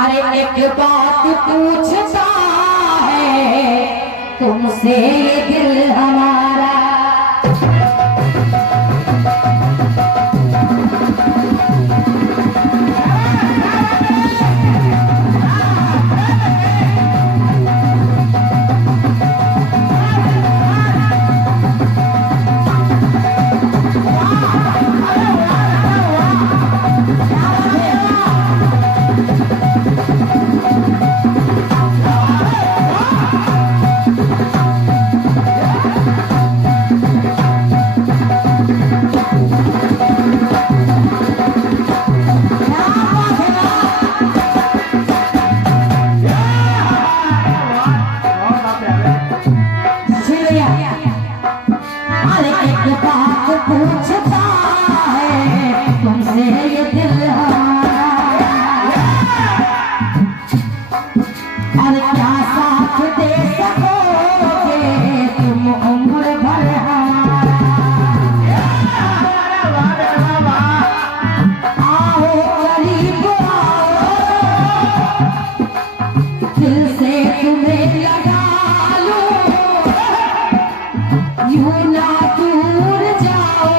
अरे एक बात पूछता है तुमसे ये दिल हमारा, पूछता है तुमसे ये दिल हमारा, अरे क्या साथ दे सकोगे तुम उम्र भर हमारा, आओ करीब आओ दिल से तुम्हें लगा लो, यूं ना दूर जाओ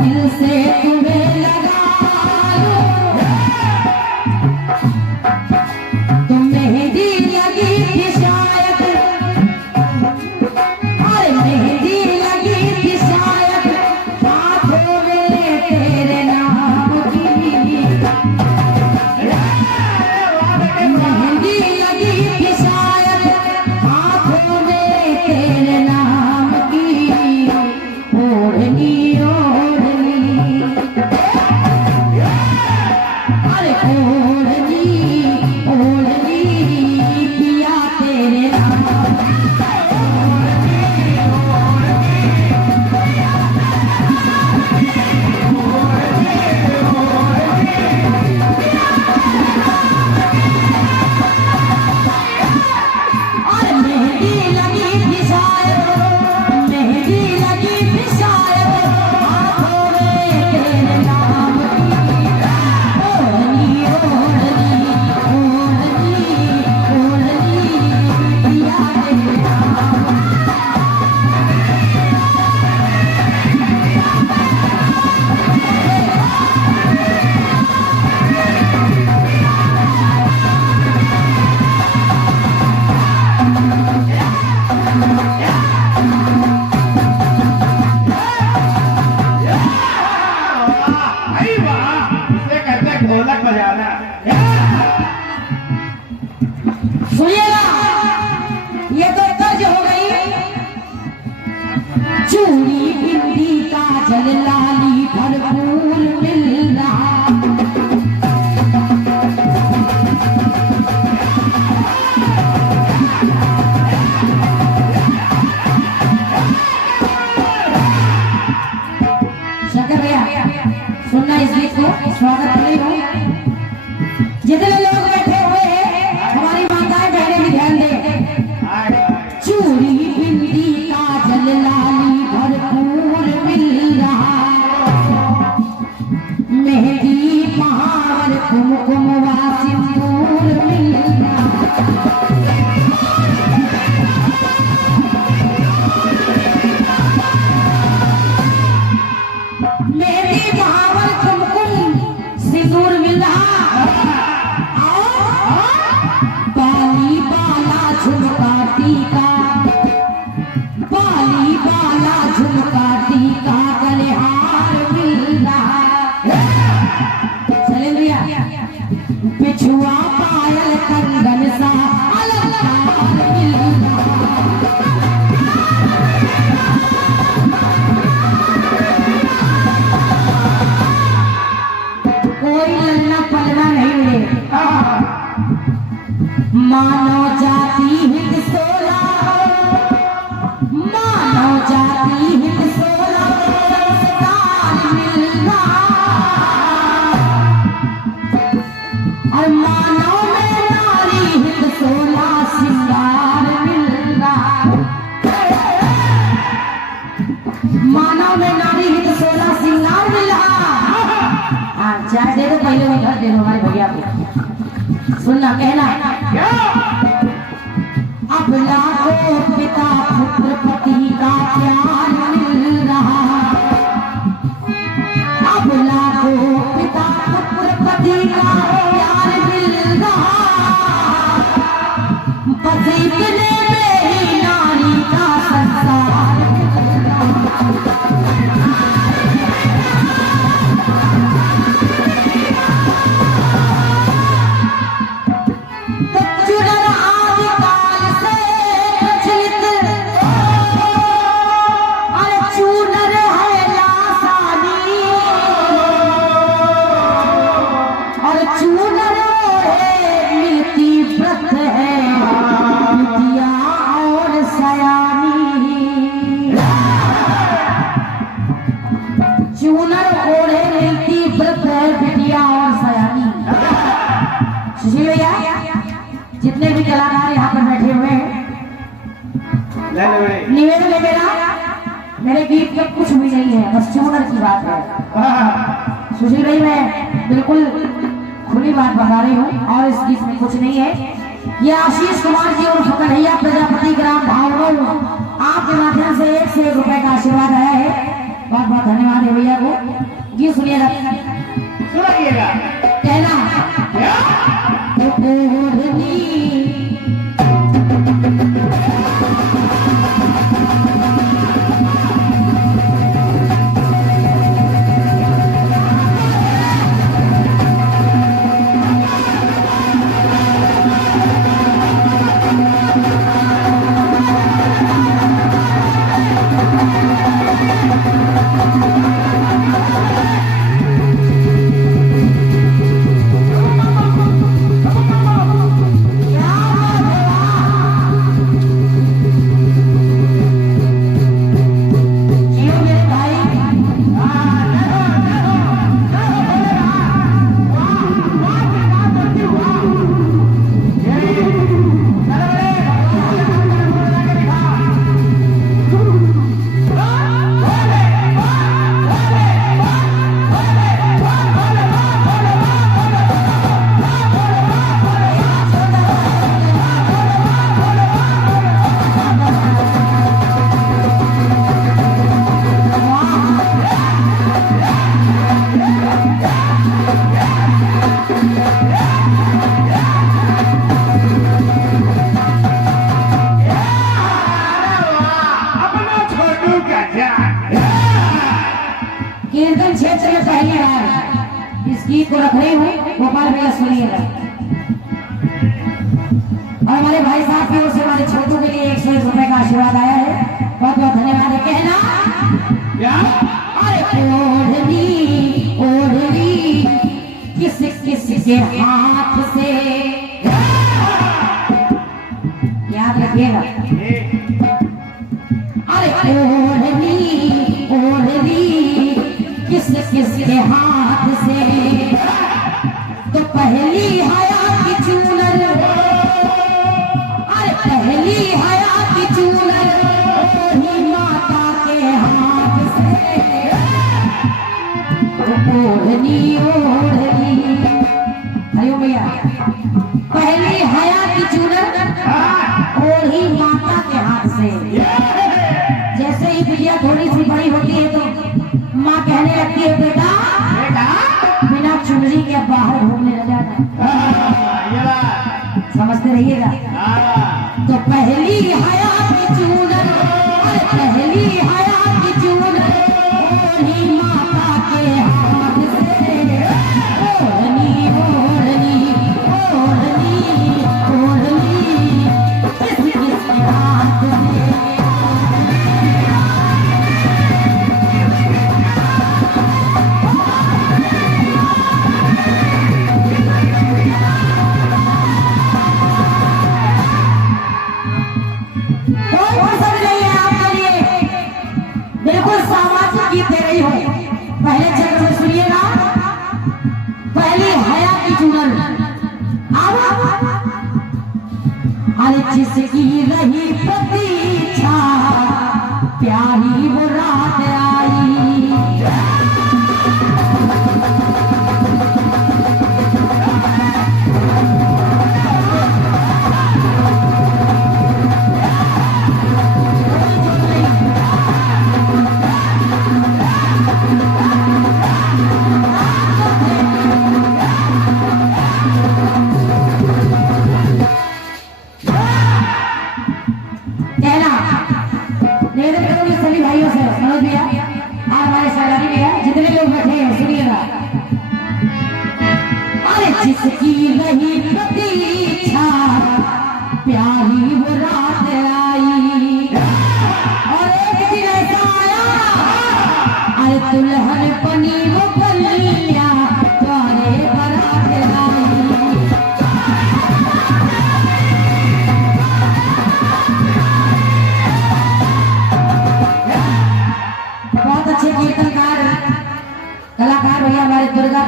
दिल से तुम्हें लगा लो, तुम मेहंदी लगी थी शायद, अरे मेहंदी लगी थी शायद हाथों में तेरे नाम की, मेहंदी लगी थी शायद हाथों में तेरे नाम की, ओढ़नी ओढ़नी अरे ओढ़नी ओढ़नी किया तेरे नाम, अरे मेहंदी लगी थी शायद, मेहंदी लगी थी शायद हाथों में तेरे नाम की, ओढ़नी ओढ़नी ओढ़नी ओढ़नी किया तेरे नाम, ढोलक बजाना। सुनिएगा ये तो तर्ज हो गई, चूड़ी बिंदी काजल लाली भरपूर मिल रहा, शंकर भैया सुनना इस गीत को, स्वागत करने को जितने लोग बैठे हुए हैं हमारी माताएं बहनें भी ध्यान दें, चूड़ी बिंदी काजल लाली भरपूर मिल रहा, मेहंदी महावर कुमकुम वा सिंदूर मिल रहा, मेहंदी महावर कुमकुम सिंदूर मिल रहा, बाली बाला झुमका टीका, बाली बाला झुमका टीका गले हार मिल रहा, चले भैया बिछुआ पायल कंगन सा अलंकार मिल रहा, कोई लल्ला पलना नहीं मिले, मानव जाति हित सोला, मानव जाति हित सोला संस्कार मिल रहा, और मानव में नारी हित सोला सिंगार मिल रहा, मानव में नारी हित सोला सिंगार मिल रहा, चाय दे दो पहले, वो घर दे दो हमारे भैया को। सुनना कहना क्या अब लाखों पिता पुत्र पति का प्यार मिल रहा, अब लाखों पिता पुत्र पति का प्यार मिल रहा, बस इतने में ही नारी का संसार मिल रहा। जितने भी कलाकार यहाँ पर बैठे हुए हैं, निवेदन है मेरा, मेरे गीत में कुछ भी नहीं है, बस चूनर की बात है। सुशील भाई मैं बिल्कुल खुली बात बता रही हूँ और इस गीत में कुछ नहीं है। ये आशीष कुमार जी और कन्हैया प्रजापति ग्राम भावगढ़ आपके माध्यम से 1 से 1 रुपए का आशीर्वाद आया है। बहुत बहुत धन्यवाद है भैया को। गीत सुनिएगा कहना कीर्तन क्षेत्र में पहली बार इस गीत को रख रही हूँ, गोपाल भैया सुनिएगा। और हमारे भाई साहब की ओर से हमारे छोटू के लिए 1 से 1 रुपए का आशीर्वाद आया है। बहुत बहुत धन्यवाद है। कहना अरे ओढ़नी ओढ़नी किस किस के हाथ से, याद रखिएगा। अरे ओढ़नी ओढ़नी किस किस के हाथ से, तो पहली हया की चूनर, अरे पहली हया की चूनर ओढ़ी माता के हाथ से, ओढ़नी ओढ़नी। हरिओम भैया, पहली हया की चूनर ओढ़ी माता के हाथ से। जैसे ही बिटिया थोड़ी सी बड़ी होती है तो माँ कहने लगती है बेटा बिना चुनरी के बाहर घूमने लग जाना। समझते रहिएगा। तो पहली हया की चूनर, पहली हया की चूनर ओढ़ी माता के हाथ से, ओढ़नी ओढ़नी ओढ़नी ओढ़नी किस किस के हाथ से। पहले चरण में सुनिएगा। पहली हया की चूनर, अरे जिसकी रही प्रतीक्षा प्यारी वो रात आई,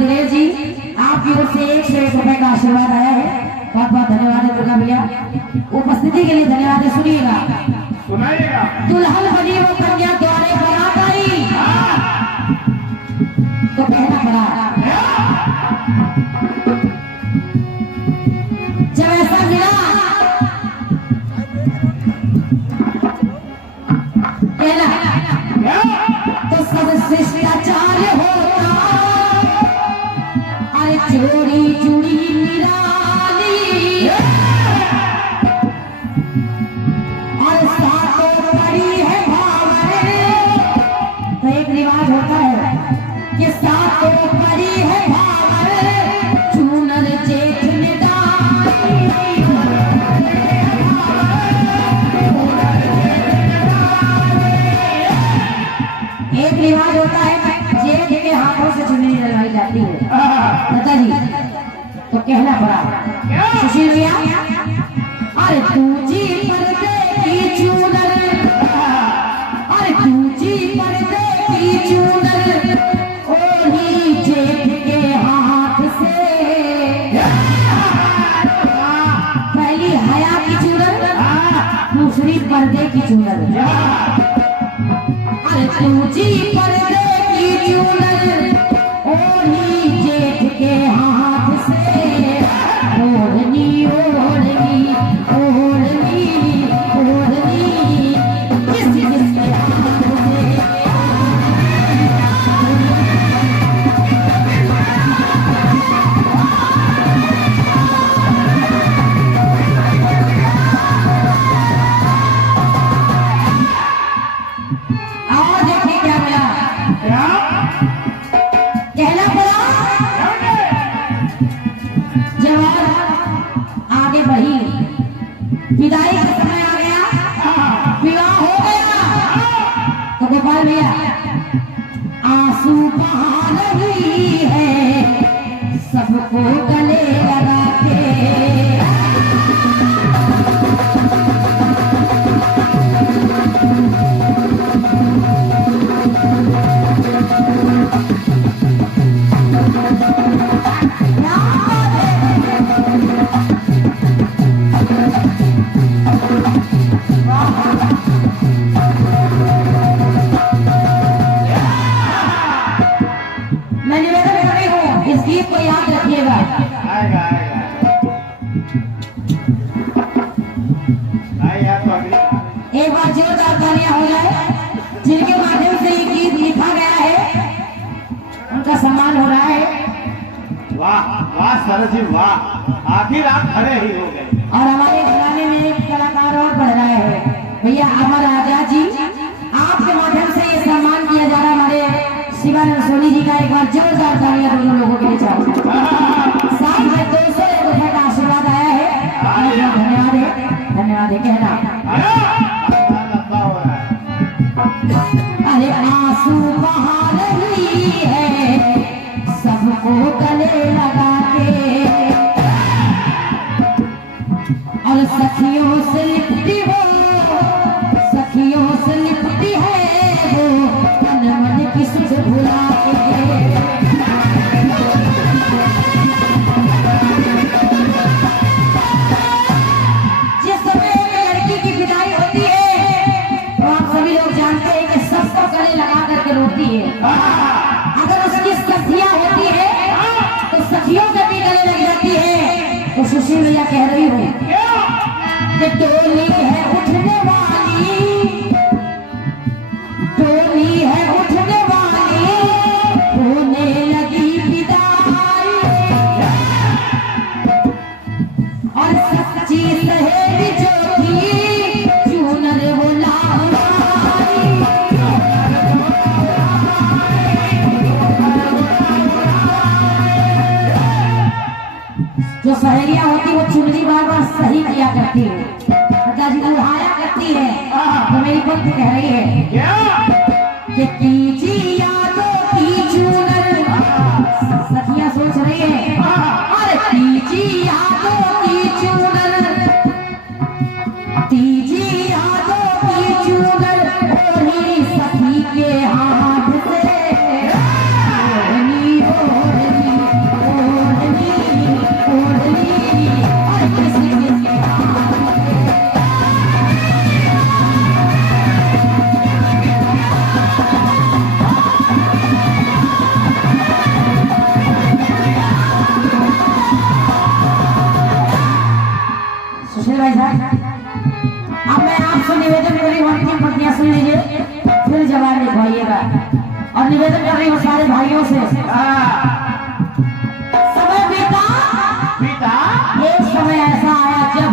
सुरेश जी, आपकी ओर से 101 रुपए का आशीर्वाद आया है। बहुत बहुत धन्यवाद है दुर्गा भैया, उपस्थिति के लिए धन्यवाद है। सुनिएगा, सुनाइएगा। दुल्हन बनी वो कन्या द्वारे बारात आई, तो कहना पड़ा जब ऐसा मिला कहना तो सब शिष्टाचार होता, अरे चोरी चूड़ी निराली, और सातों पड़ी है भावर। तो एक रिवाज होता है कि सातों पड़ी है भावर, चूनर जेठ ने डाली। एक रिवाज होता है जेठ के हाथों से चुनरी लगाई जाती है दादा जी, तो कहना पड़ा सुशील भैया, अरे तूजी पर्दे की चूनर, अरे तूजी पर्दे की चूनर, ओढ़ी जेठ के हाथ से। पहली हया की चूनर, दूसरी पर्दे की चूनर। अरे तूजी पर्दे की चूनर, ओढ़ी जेठ के हाथ से। ओढ़नी ओढ़नी ओढ़नी ओढ़नी किस किसके हाथ से। और देखिए क्या मिला, कहना पड़ा जब आगे बढ़ी, विदाई का समय आ गया, विवाह हो गया, तो गोपाल भैया आंसू बहा रही है, सबको गले लगा के। मैं निवेदन कर रही हूँ, इस गीत को याद रखिएगा। आएगा आएगा। आएगा तो अगली। एक बार जोरदार तालियां हो जाए, जिनके माध्यम से ये गीत लिखा गया है, उनका सम्मान हो रहा है। वाह वाह सर जी वाह, आखिर आप खड़े ही हो गए। और हमारे घराने में एक कलाकार और बढ़ रहा है, भैया अमर राजा जी, आपके माध्यम से ये सम्मान किया जा रहा है। हमारे शिवानंद सोनी जी का एक बार जोरदार तालियां दोनों लोगों के लिए चाहिए। साथ में 201 रुपए का आशीर्वाद आया है, धन्यवाद है, धन्यवाद है। कहना लंबा हो रहा है। अरे आंसू बहा रही है, सबको गले लगा के, और सखियों से लिपटी हो, सखियों से लिपटी है वो, तन मन की सुध भुला के। जिस समय लड़की की विदाई होती है, तो आप सभी लोग जानते हैं कि सबको गले लगा करके रोती है। अगर उसकी सखियां होती है तो सखियों के भी गले लग जाती है। तो सुशील भैया कह रही हूँ कि डोली है उठने वाली, डोली है उठने वाली, होने लगी विदाई, और सच्ची सहेली जो थी, चूनर वो लाउलाई। जो सहेलियां होती वो चुनरी बार बार सही किया करती है, दादाजी उड़ाया करती है। तो मेरी पंक्ति कह रही है कि कीजी यादों की चूनर, सखियां सोच रही है, अरे कीजी यादों की चूनर, तीजी यादों की चूनर, ओढ़ी सखी के हाथ से। ओढ़नी ओढ़नी भाई साहब, अब मैं आपसे निवेदन कर रही हूँ, अंतिम पंक्तियां सुन लीजिए, फिर जवाब लिखवाइएगा। और निवेदन कर रही हूँ सारे भाइयों से, समय बीता पिता एक समय ऐसा आया जब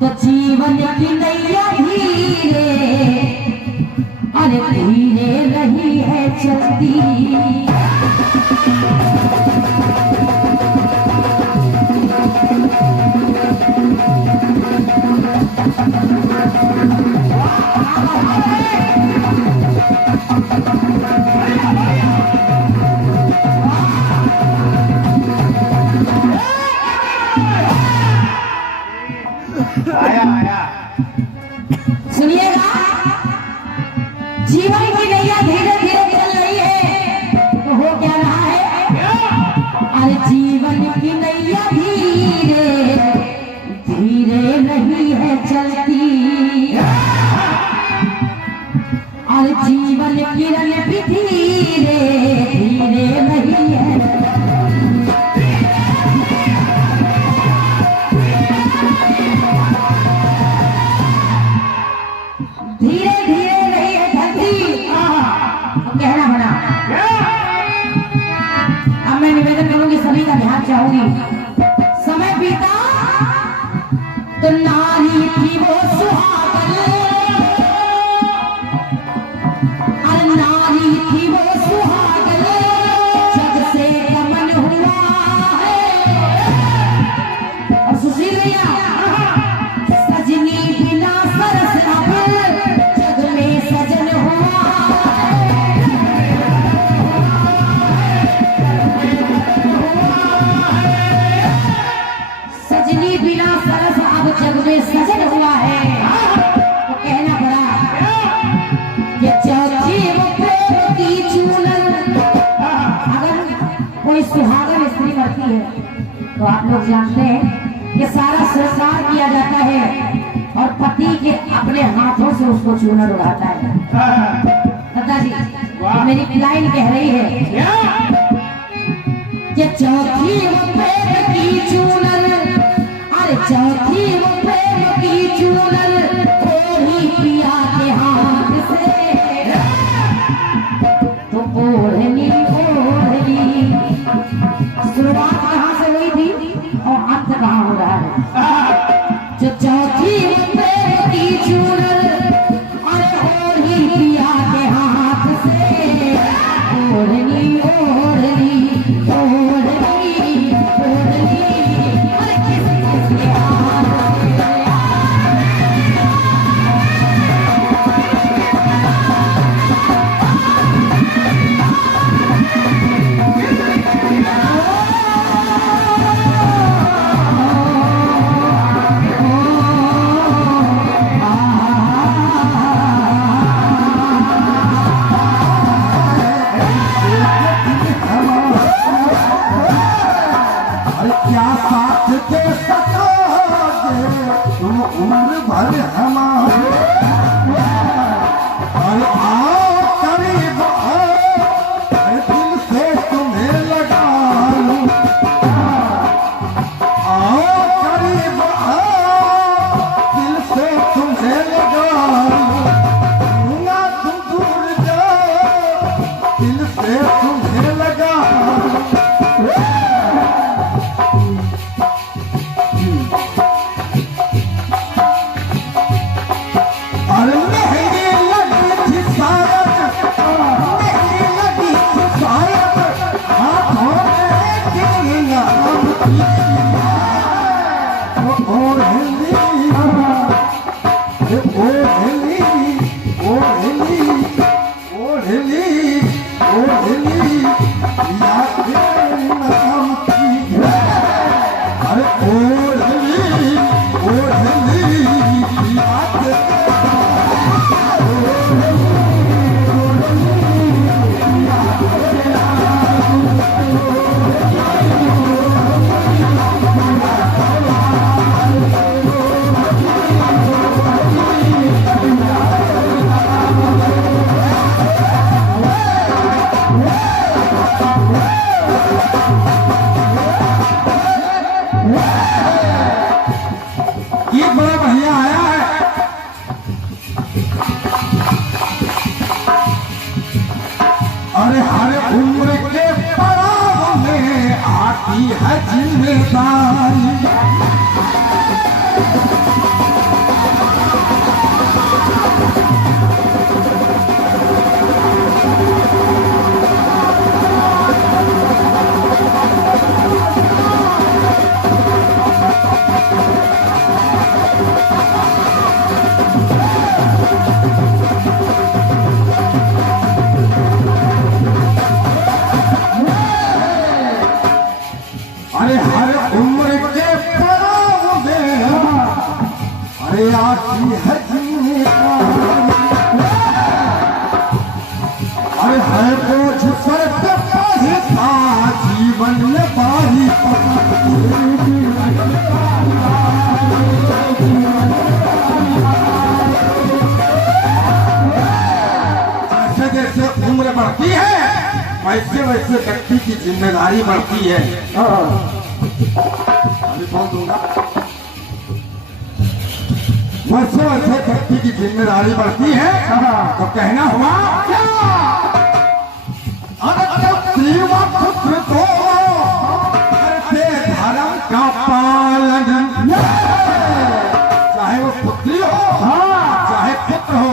तो जीवन की नैया धीरे, अरे धीरे रही है चलती। आया आया सुनिएगा, जीवन की नैया धीरे धीरे चल रही है, तो हो क्या रहा है? अरे जीवन की नैया धीरे धीरे रही है चलती, और जीवन किरण भी धीरे धीरे रही है। धीरे धीरे रही है धरती, तो कहना बना। अब मैं निवेदन करूंगी, सभी का ध्यान चाहूंगी। समय बीता तो नारी थी वो सुहागन, अरे नारी थी वो सुहागन, जग से गमन हुआ है। और सुशील भैया, सजनी बिना सरस अब जग में सजन हुआ है। सजनी बिना सरस अब जग में सजन हुआ है, तो कहना पड़ा ये चौथी वो प्रेम की चूलन। अगर कोई सुहागन स्त्री मरती है तो आप लोग जानते हैं कि सारा श्रृंगार किया जाता है और पति के अपने हाथों से उसको चूनर उड़ाता है। दादाजी, मेरी लाइन कह रही है कि चौथी वो प्रेम की चूनर, अरे चौथी वो प्रेम की चूनर, ओढ़ी पिया के हाथ से, तो ओढ़नी ओढ़नी। शुरुआत कहाँ से हुई थी और अंत कहाँ हो रहा है? जो चौथी वो प्रेम की चूनर, अरे ओढ़ी पिया के हाथ से, ओढ़नी ओढ़नी ओढ़नी ओढ़नी, अरे किसके हाथ से? क्या साथ दे सकोगे तुम उम्र भर हमारे, और आओ करीब आओ, अरे दिल से तुम्हें लगा लूं, आओ करीब आओ, दिल से तुम्हें लगा लूं, ना तुम दूर जाओ, दिल से तुम्हें लगा लूं। अरे मेहंदी लगी थी शायद, मेहंदी लगी थी शायद, हाथों में गिरिया ओढ़नी, ओढ़नी ओढ़नी ओढ़नी ओढ़नी याद नाम की, अरे ओढ़नी ओढ़नी याद। Oh जिम्मेदारी। अरे हर उम्र के पड़ाव में अरे आती है जिम्मेदारी। अरे है बोझ सर पे पड़ता जीवन में बारी जैसे जैसे उम्र बढ़ती है वैसे वैसे व्यक्ति की जिम्मेदारी बढ़ती है। अभी बोल दूंगा। वैसे वैसे व्यक्ति की जिम्मेदारी बढ़ती है तो कहना हुआ क्या? पुत्र को करते धर्म का पालन, चाहे वो पुत्री हो चाहे पुत्र हो,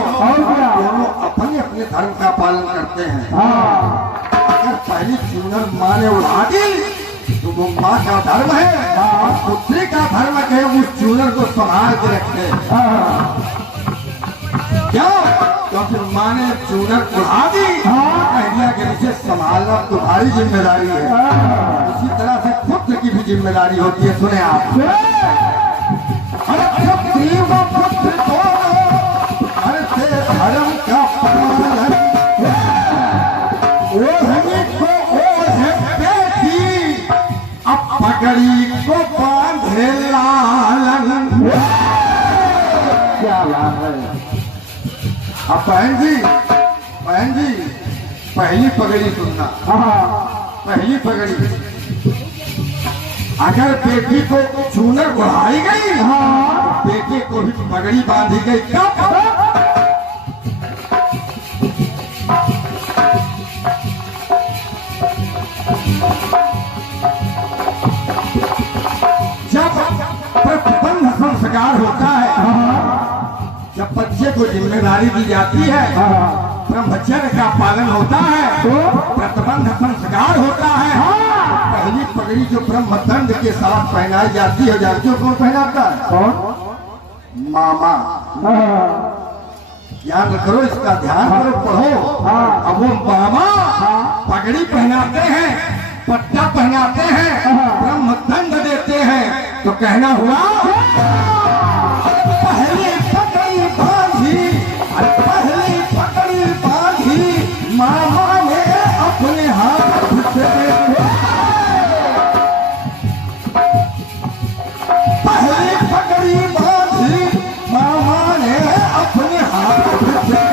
दोनों अपने अपने धर्म का पालन करते हैं। अगर पहली चूनर माँ ने उड़ा दी तो वो माँ का धर्म है और पुत्री का धर्म है उस चूनर को संभाल के रखे। क्यों? क्योंकि माँ ने चूनर उड़ा दी, कह कि इसे संभालना तुम्हारी जिम्मेदारी है। उसी तरह से पुत्र की भी जिम्मेदारी होती है। सुने आप, पुत्र को करते धर्म का पालन, पगड़ी को बांधे लालन। क्या बात है। अब बहन जी पहली पगड़ी सुनना। पहली पगड़ी अगर बेटी को चूनर बढ़ाई गई बेटे को भी पगड़ी बांधी गई। कब? प्रतिबंध संस्कार होता है, जब बच्चे को जिम्मेदारी दी जाती है, ब्रह्मचर्य का पालन होता है, प्रतिबंध संस्कार होता है। पहली पगड़ी जो ब्रह्मदंड के साथ पहनाई जाती है, जानते हो कौन पहनाता है? कौन? मामा। याद करो, इसका ध्यान करो, पढ़ो। अब वो मामा पगड़ी पहनाते हैं, पट्टा पहनाते हैं, ब्रह्मदंड देते हैं। तो कहना हुआ पहले पगड़ी बांधी, पहले पगड़ी बांधी मामा ने अपने हाथ से। पहले पगड़ी बांधी मामा ने अपने हाथ से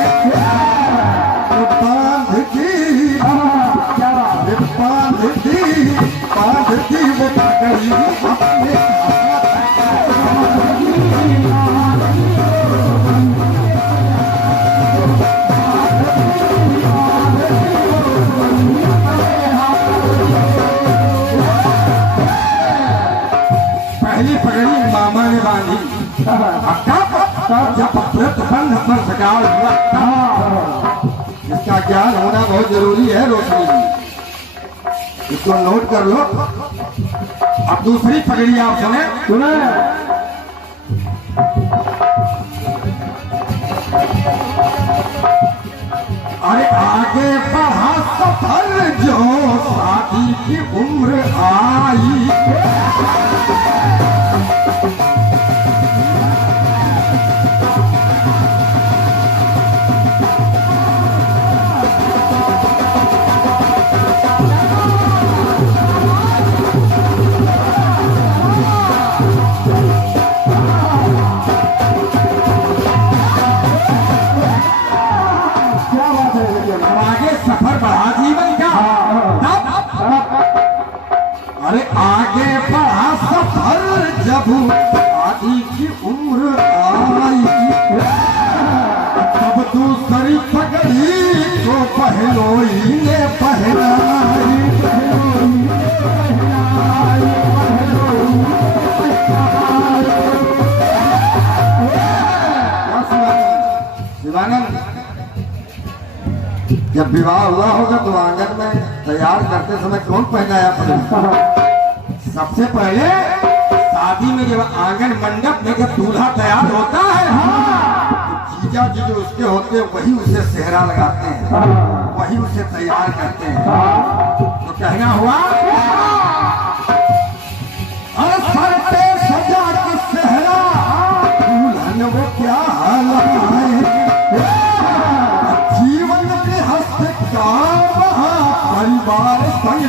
बांधती वो पगड़ी अपने पहली पगड़ी मामा ने बांधी। जब प्रतिबंध संस्कार हुआ, इसका ज्ञान होना बहुत जरूरी है। रोशनी जी इसको नोट कर लो। अब दूसरी पगड़ी आप सुने। अरे आगे बढ़ा सफर जो शादी की उम्र आई, सफर बढ़ा जीवन का। अरे आगे बढ़ा सफर जब शादी की उम्र आई, तब दूसरी पगड़ी को पहलोई ने पहनाई। विवाह हुआ होगा तो आंगन में तैयार करते समय कौन पहनाया आपने? सबसे पहले शादी में जब आंगन मंडप में जब दूल्हा तैयार होता है तो जीजा जी जो उसके होते हैं वही उसे सेहरा लगाते हैं, वही उसे तैयार करते हैं। तो कहना हुआ और सर पे सजा के सेहरा दुल्हन वो क्या हाल है, जीवन के हस्त काम परिवार संग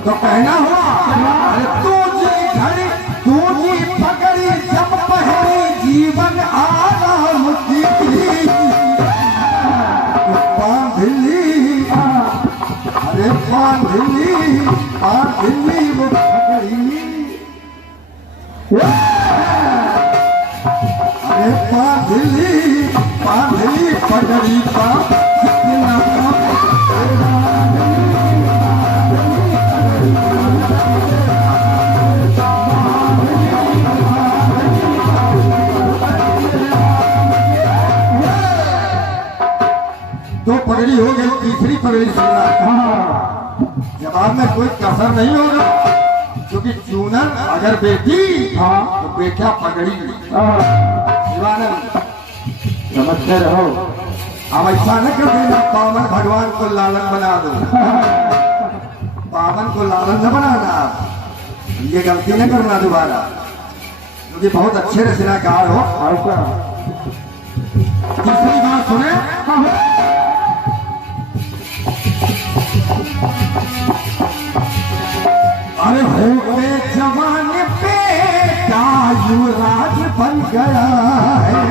तो कहना हुआ अरे तू जी पकड़ी जब पहली जीवन आराम की बांधली, अरे बांधली वो पकड़ी, अरे बांधली पकड़ी का कितना दो पगड़ी हो गई, तीसरी पगड़ी सुनना जवाब में कोई कसर नहीं होगा, क्योंकि चूनर अगर बेटी तो बेटा पगड़ी। शिवानंद समझते रहो। अब ऐसा न कर देना पावन भगवान को लालन बना दो, पावन को लालन न बनाना, ये गलती न करना दोबारा, क्योंकि बहुत अच्छे रचनाकार हो। तीसरी बात सुने, अरे हो गए जवान पे युवराज बन गया है,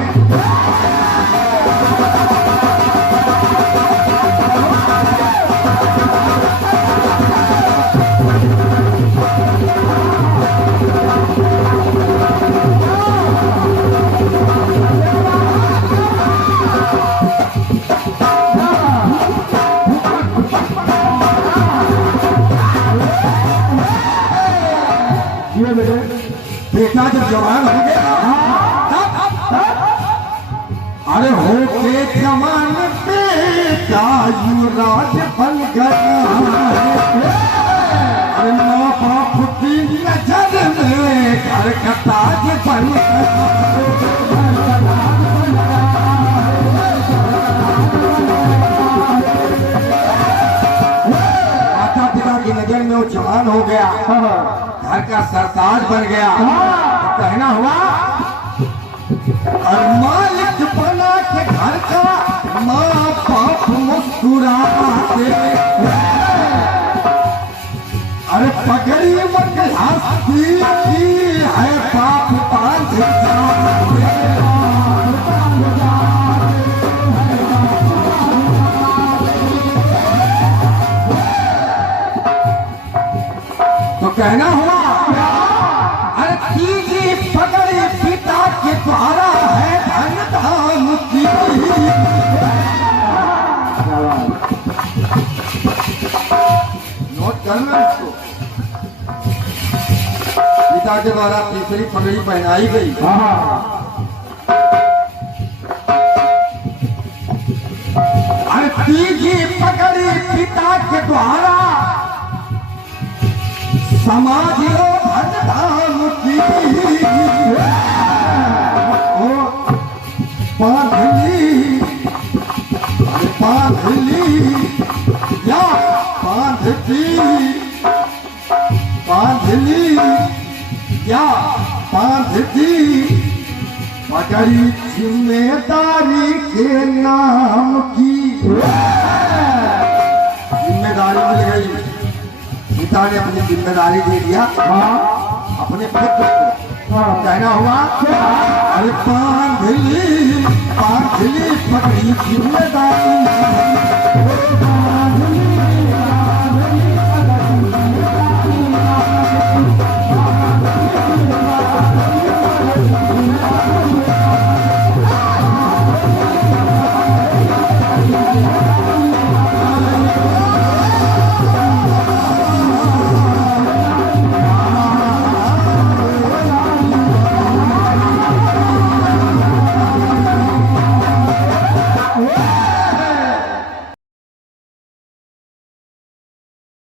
बेटा जब जवान हो गया, अरे हो के जवान बेटा युवराज बन गया, अरे माँ बाप की नजर में घर का ताज बन माता पिता की नजर में वो जवान हो गया, घर का सरताज बन गया। तो कहना हुआ और मालिक बना के घर का माँ बाप मुस्कुराते, अरे पगड़ी मत हंसती है बाप बांध तो कहना हुआ अरे तीजी पगड़ी पिता के द्वारा है धन धाम की, नोट करना इसको, पिता के द्वारा तीसरी पगड़ी पहनाई गई। अरे तीजी पगड़ी पिता के द्वारा समाज धाम की, बांधली या बांधली या बांधती पगड़ी जिम्मेदारी के नाम की, जिम्मेदारी मिल गई, पिता ने अपनी जिम्मेदारी दे दिया अपने पुत्र को। कहना हुआ अरे बांधली पगड़ी जिम्मेदारी